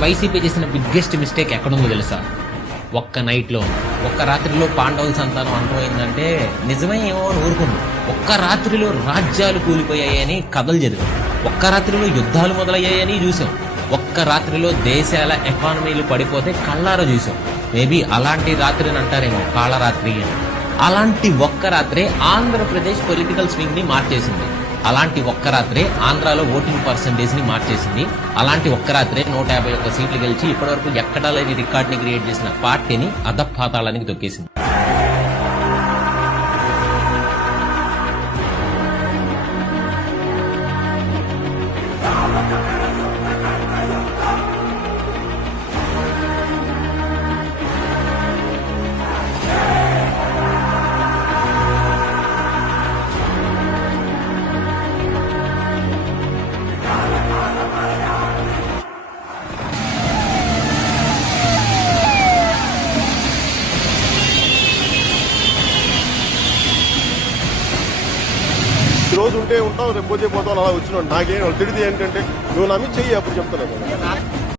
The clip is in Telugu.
వైసీపీ చేసిన బిగ్గెస్ట్ మిస్టేక్ ఎక్కడుందో తెలుసా? ఒక్క నైట్లో, ఒక్క రాత్రిలో పాండవుల సంతానం అంతమైందంటే నిజమే ఏమో అని ఊరుకున్నాం. ఒక్క రాత్రిలో రాజ్యాలు కూలిపోయాయని కథలు చదివాం. ఒక్క రాత్రిలో యుద్ధాలు మొదలయ్యాయని చూసాం. ఒక్క రాత్రిలో దేశాల ఎకానమీలు పడిపోతే కళ్ళారా చూసాం. మేబీ అలాంటి రాత్రిని అంటారేమో కాళరాత్రి అని. అలాంటి ఒక్క రాత్రే ఆంధ్రప్రదేశ్ పొలిటికల్ స్వింగ్ ని మార్చేసింది. అలాంటి ఒక్క రాత్రే ఆంధ్రాలో ఓటింగ్ పర్సంటేజ్ ని మార్చేసింది. అలాంటి ఒక్క రాత్రే 151 సీట్లు గెలిచి ఇప్పటివరకు ఎక్కడా లేని రికార్డ్ ని క్రియేట్ చేసిన పార్టీని అధపాతాళానికి తొక్కేసింది. ఈ రోజు ఉంటే ఉంటావు, రేపు పోతే పోతావు, అలా వచ్చినాడు. నాకేం తిడితే ఏంటంటే నువ్వు నమ్మి చెయ్యి, అప్పుడు చెప్తాను.